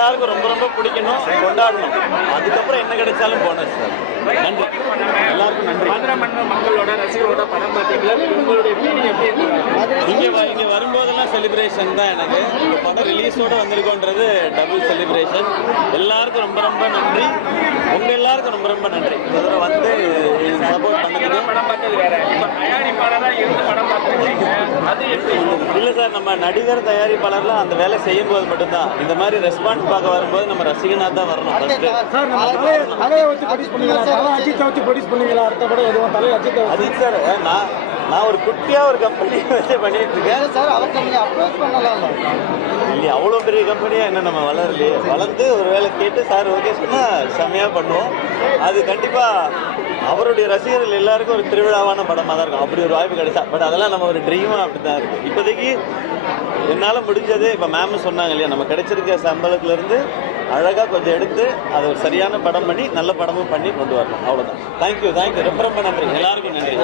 எல்லாருக்கும் ரொம்ப ரொம்ப பிடிக்கணும், கொண்டாடணும். அதுக்கப்புறம் என்ன கிடைச்சாலும் போனஸ் சார். நன்றி, எல்லாருக்கும் நன்றி. மக்களோட ரசிகர்களோட படம் பார்த்தீங்களா? உங்களுடைய ஃபீலிங் எப்படி இருக்கு? இங்கே வரும்போதெல்லாம் செலிப்ரேஷன் தான். எனக்கு இந்த படம் ரிலீஸோடு வந்திருக்கோன்றது டபுள் செலிப்ரேஷன். எல்லாருக்கும் ரொம்ப ரொம்ப நன்றி. உங்கள் எல்லாருக்கும் ரொம்ப ரொம்ப நன்றி. இதில் வந்து சப்போர்ட் பண்ணதுக்கு. படம் பார்த்தது வேற, இப்போ தயாரிப்பாளராக இருந்து படம் பார்த்துருக்கீங்க, அது எப்படி? இல்லை சார், நம்ம நடிகர் தயாரிப்பாளர்லாம் அந்த வேலை செய்யும் போது மட்டும்தான். இந்த மாதிரி ரெஸ்பான்ஸ் பார்க்க வரும்போது நம்ம ரசிகனாக தான் வரணும். அஜித் சார், நான் ஒரு குட்டியாக ஒரு கம்பெனி வச்சு பண்ணிட்டு இருக்கேன் சார். அவர்கிட்ட நீங்கள் அப்ரோச் பண்ணலாம் இல்லையா? அவ்வளோ பெரிய கம்பெனியாக என்ன நம்ம வளரலையே. வளர்ந்து ஒரு வேலை கேட்டு சார் ஓகே சொன்னால் செம்மையாக பண்ணுவோம். அது கண்டிப்பாக அவருடைய ரசிகர்கள் எல்லாருக்கும் ஒரு திருவிழாவான படமாக தான் இருக்கும். அப்படி ஒரு வாய்ப்பு கிடைச்சா. பட் அதெல்லாம் நம்ம ஒரு ட்ரீமாக அப்படி தான் இருக்குது. இப்போதைக்கு என்னால் முடிஞ்சது, இப்போ மேம் சொன்னாங்க இல்லையா, நம்ம கிடைச்சிருக்க சம்பளத்துலேருந்து அழகாக கொஞ்சம் எடுத்து அதை ஒரு சரியான படம் பண்ணி நல்ல படமும் பண்ணி கொண்டு வரணும். அவ்வளோதான். தேங்க்யூ, ரொம்ப ரொம்ப நன்றி. எல்லாருக்கும் நன்றி.